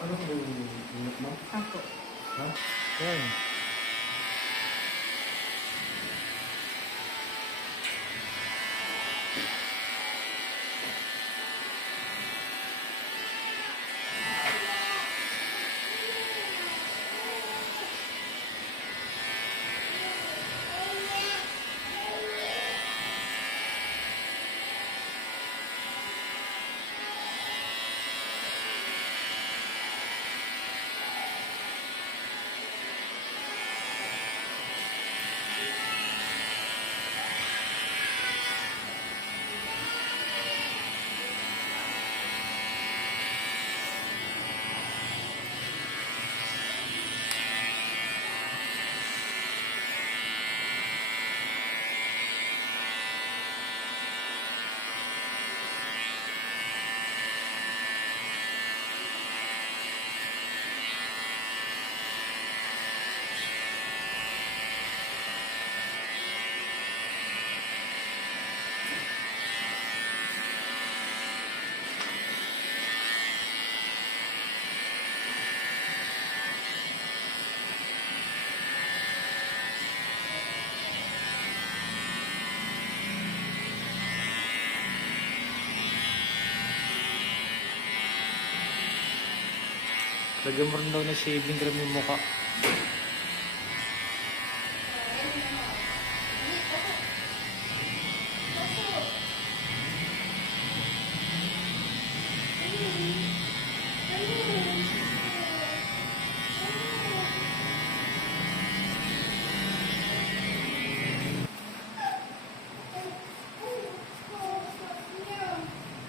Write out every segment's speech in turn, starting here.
Ano ba yung init mo? Ako. Ha? Yan. Lagyan mo rin daw na shaving cream yung mukha.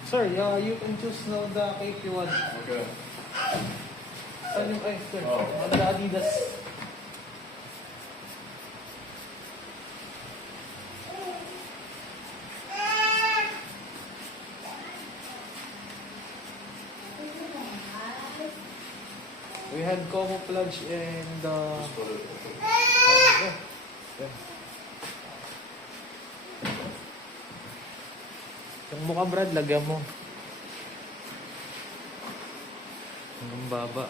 Sir, you can choose now the cake you want. Okay. Saan yung ice cream? Oh. Mga Adidas. We had camouflage and Just put it. okay. Okay. Yung mukha Brad, lagyan mo. Ang baba.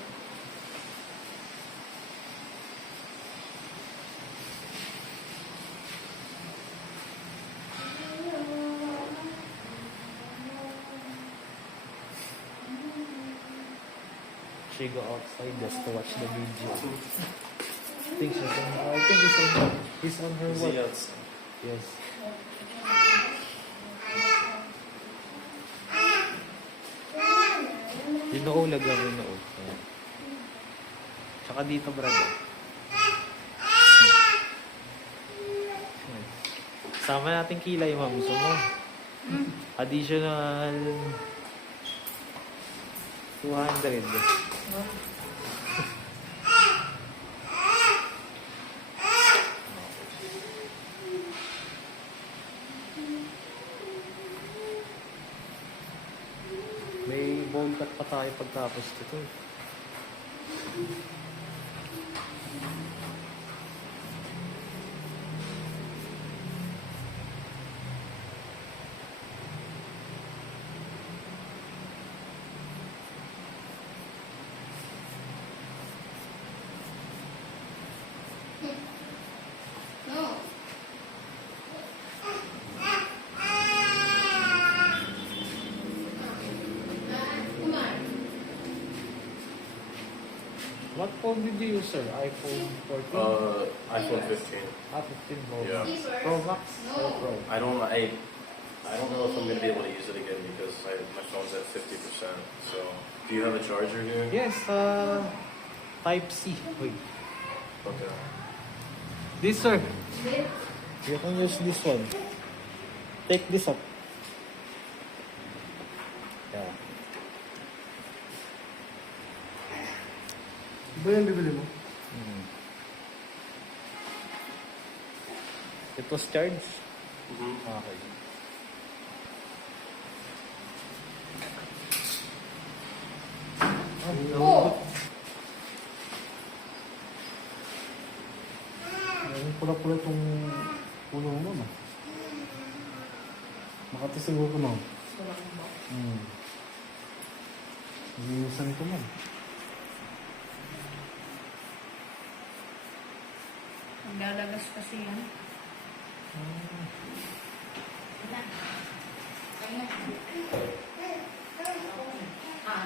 She go outside just to watch the video. I think he's on her Is he work. outside? Yes. Yung noo, lagyan mo yung noo. Ayan. Tsaka dito, brother. Sama natin kilay, ma'am. Gusto mo? Additional 200. May bowl cut pa tayo pagtapos ito. No. What phone did you use, sir? iPhone 14? iPhone 15. 15 Pro. Yeah. Pro Max or Pro? I don't know if I'm gonna be able to use it again because my phone's at 50%. So, do you have a charger here? Yes, Type C. Wait. Okay. This, sir. You can use this one. Take this up. Yeah. Ba yung bibili mo? It was charged? Mm-hmm. Okay. Oh! Yung pula-pula itong ulo mo, no? Makati siguro, no? Hindi yung sanito mo. Lalabas kasi yan. Na. Ay na.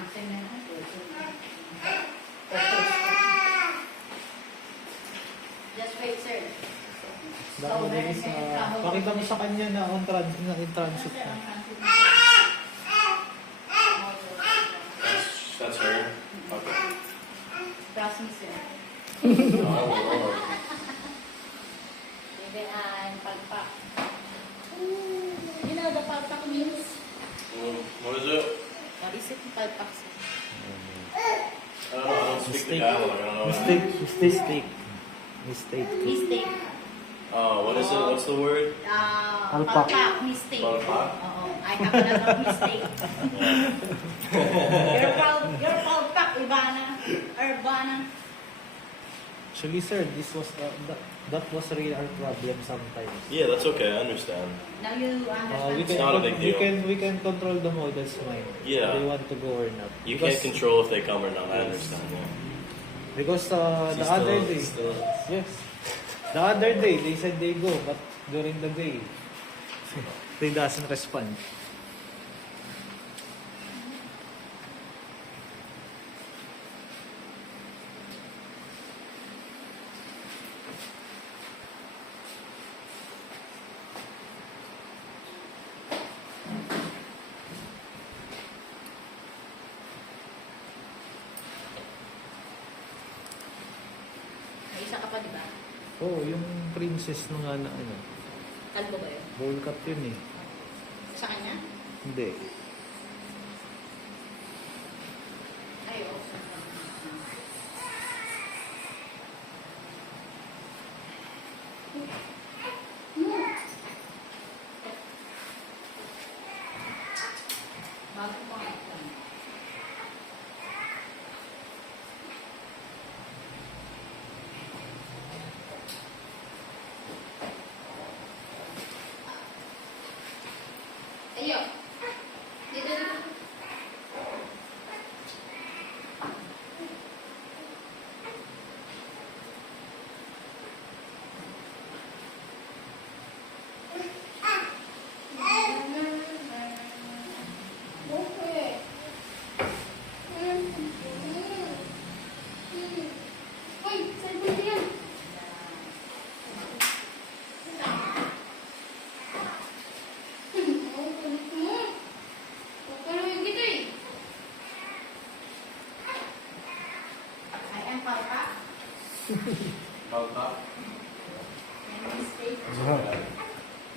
Tingnan mo. Just wait, sir. Dahil din sa... Pakita mo sa kanya na on transit na in transit na. That's her? Okay. Trust me, sir. Oh, Lord. Maybe I'm palpak. You know the palpak means? What is it? What is it, palpak, sir? I don't speak the Tagalog. I don't know. Mistake. Mistake. What is it? What's the word? Palpak. Palpak, mistake. Palpak? Oo, I have a lot of mistake. Your palpak, Ivana. Urbana. Actually, sir, this was that was really our problem sometimes. Yeah, that's okay. I understand. Now you understand. It's not a big deal. We can control the model's mind. Yeah. If they want to go or not. You can't control if they come or not. I understand. Yeah. Because the other day, yes, the other day they said they go, but during the day they doesn't respond. May isa ka pa, di ba? Oh, yung princess nung ano, Kalbo ba yun? bowl cut yun eh. Sa kanya? Hindi. Ay, oo. Bago pa. Ayo. Dito na. I am Papa. Palpak? My mistake.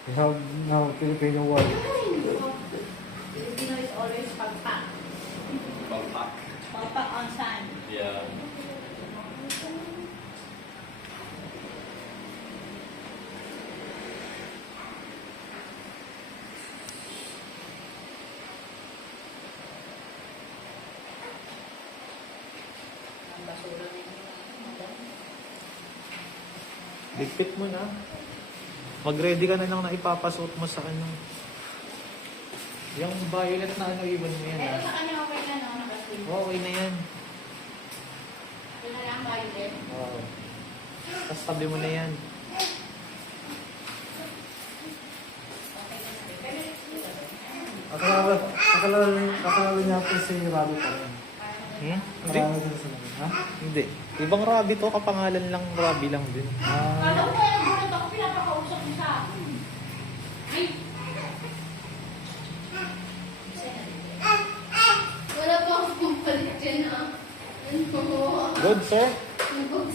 We have now Filipino word. Filipino is always palpak. Palpak. Palpak on time. Yeah. Ang basura na yun. Ligpit mo na. Mag-ready ka na lang na ipapasuot mo sa kanya. Yung violet na ano, iwan mo yan Pero ha. sa kanya okay na, no? Naka-sleep. Okay na yan. Ito na lang violet. Wow. Tapos tabi mo na yan. Okay na sabi. Pero Akala niya po si Rabbit pa rin. Hmm? Hindi. Marami din sila. Ha? Hindi. Ibang Robby to, kapangalan lang Robby lang din. kala ko kaya gulat ako, pinapakausap mo sa akin. Ay! Wala pa akong palit dyan, ah. Ano? Good, sir? Nagpapagawa